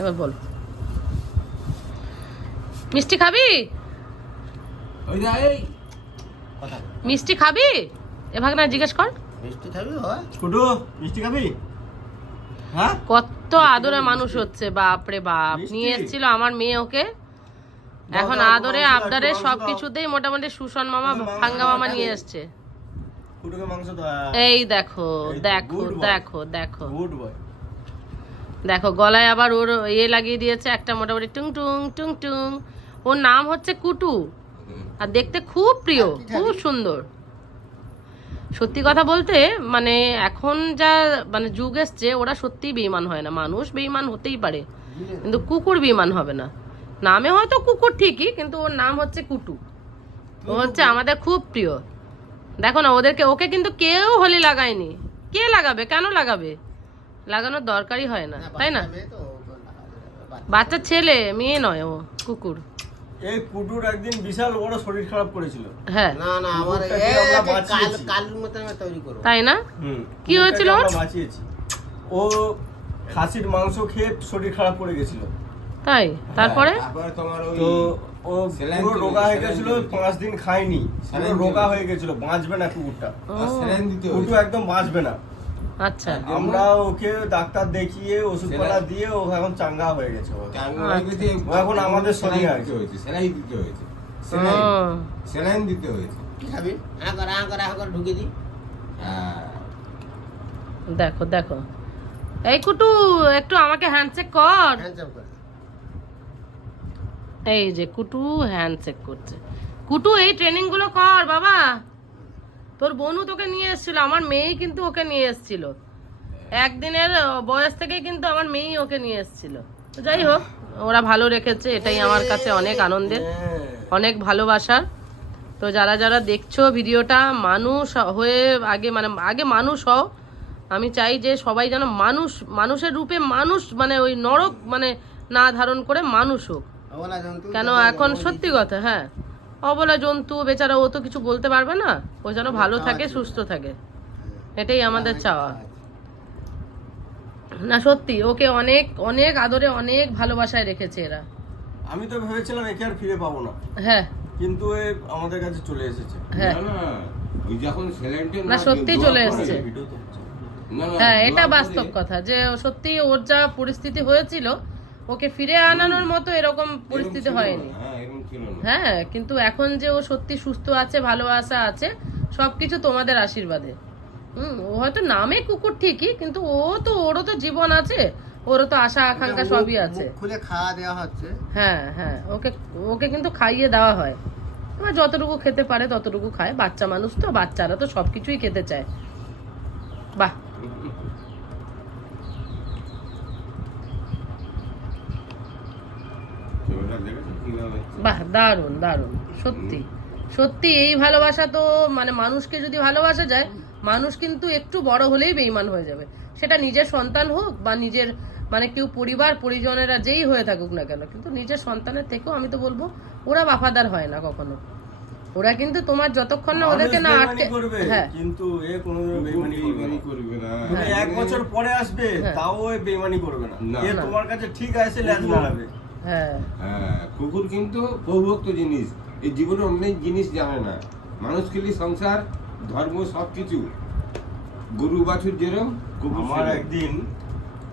এবার বল, মিষ্টি খাবি? মিষ্টি খাবি? এ ভাগনা জিজ্ঞেস কর, মিষ্টি খাবি? কুটু মিষ্টি খাবি? কত আদরে মানুষ হচ্ছে, বাপরে বাপ। নিয়ে এসেছিল আমার মেয়ে ওকে, এখন আদরে আবদারে সবকিছুতেই মোটামুটি সুশন মামা ভাঙ্গা মামা নিয়ে এসছে। এই দেখো দেখো দেখো দেখো দেখো, গলায় আবার ওর ইয়ে লাগিয়ে দিয়েছে একটা মোটামুটি টুং টুং টুং টুং। ওর নাম হচ্ছে কুটু, আর দেখতে খুব প্রিয়, খুব সুন্দর। সত্যি কথা বলতে মানে এখন যা মানে যুগ এসছে, ওরা সত্যিই বেঈমান হয় না। মানুষ বেঈমান হতেই পারে, কিন্তু কুকুর বেঈমান হবে না। নামে হয়তো কুকুর ঠিকই, কিন্তু ওর নাম হচ্ছে কুটু। ও হচ্ছে আমাদের খুব প্রিয়। দেখো না ওদেরকে, ওকে কিন্তু কেউ হোলি লাগায়নি। কে লাগাবে? কেন লাগাবে? লাগানোর দরকারই হয় না, তাই না? বাচ্চা ছেলে, মেয়ে নয় ও, কুকুর। এই কুটুর একদিন বিশাল বড় শরীর খারাপ করেছিল। হ্যাঁ, না না, আমার কালুর মতো আমি তৈরি করব। তাই না? কি হয়েছিল? বাঁচিয়েছি। ও খাসির মাংস খেয়ে শরীর খারাপ করে গেছিল। তাই? তারপরে তো ও পুরো রোগা হয়ে গেছিল, 5 দিন খায়নি, পুরো রোগা হয়ে গেছিল, বাঁচবে না কুকুরটা। কুটু একদম বাঁচবে না। আচ্ছা, আমরা ওকে ডাক্তার দেখিয়ে ওষুধপালা দিয়ে ও এখন চাঙ্গা হয়ে গেছে। ও এখন আমাদের সঙ্গে আছে। সেলাই দিতে হয়েছে, সেলাইন দিতে হয়েছে। কি খাবি? আঁকর ঢুকে দি। দেখো দেখো, এই কুটু একটু আমাকে হ্যান্ডশেক কর। এই যে কুটু হ্যান্ডশেক করছে। কুটু এই ট্রেনিং গুলো কর বাবা। তোর বোনু তোকে নিয়ে এসেছিল, আমার মেয়েই কিন্তু ওকে নিয়ে এসেছিল। একদিনের বয়স থেকেই কিন্তু আমার মেয়েই ওকে নিয়ে এসেছিল। তো যাই হোক, ওরা ভালো রেখেছে, এটাই আমার কাছে অনেক আনন্দের, অনেক ভালোবাসার। তো যারা যারা দেখছো ভিডিওটা, মানুষ হয়ে আগে মানুষ হও। আমি চাই যে সবাই যেন মানুষের রূপে মানুষ, মানে ওই নরক মানে না ধারণ করে মানুষ হোক। কেন এখন সত্যি কথা, হ্যাঁ, অবলা জন্তু বেচারা, ও তো কিছু বলতে পারবে না। ও যেন ভালো থাকে, সুস্থ থাকে, এটাই আমাদের চাওয়া। না সত্যি, ওকে অনেক অনেক আদরে, অনেক ভালোবাসায় রেখেছে এরা। আমি তো ভেবেছিলাম একে আর ফিরে পাবো না, হ্যাঁ, কিন্তু এ আমাদের কাছে চলে এসেছে। হ্যাঁ, ওই যখন সেলাইনটা না সত্যি চলে এসেছে। হ্যাঁ, এটা বাস্তব কথা যে সত্যি ওর যা পরিস্থিতি হয়েছিল, ওকে ফিরে আনানোর মতো এরকম পরিস্থিতি হয়নি। হ্যাঁ, কিন্তু এখন যে ও সত্যি সুস্থ আছে, ভালোবাসা আছে, সবকিছু তোমাদের আশীর্বাদে। ও হয়তো নামে কুকুর ঠিকই, কিন্তু ওরও তো জীবন আছে, ওরও তো আশা আকাঙ্ক্ষা সবই আছে। খুলে খাওয়া দেওয়া হচ্ছে। হ্যাঁ হ্যাঁ, ওকে কিন্তু খাইয়ে দেওয়া হয়। এবার যতটুকু খেতে পারে ততটুকু খায়। বাচ্চা মানুষ তো, বাচ্চারা তো সবকিছুই খেতে চায়। বাহ, বাহ, দারুণ দারুণ। সত্যি সত্যি এই ভালোবাসা তো, মানে মানুষকে যদি ভালোবাসা যায়, মানুষ কিন্তু একটু বড় হলেই বেঈমান হয়ে যাবে। সেটা নিজের সন্তান হোক বা নিজের মানে কেউ পরিবার পরিজনেরা যেই হয়ে থাকুক না কেন, কিন্তু নিজের সন্তানের থেকেও আমি তো বলবো ওরা ওয়াফাদার হয় না কখনো। ওরা কিন্তু তোমার যতক্ষণ না ওদেরকে না আটকে, হ্যাঁ, কিন্তু এ কোনোদিনও বেঈমানি করবে না। তুমি 1 বছর পরে আসবে, তাও এ বেঈমানি করবে না। এ তোমার কাছে ঠিক আছে, লেজ নাড়াবে। হ্যাঁ হ্যাঁ, কুকুর কিন্তু প্রভুভক্ত জিনিস, এই জীবনে অনেক জিনিস জানে না। মানুষ খেলি সংসার, ধর্ম, সবকিছু। গরু বাছুর যেরকম, আমার একদিন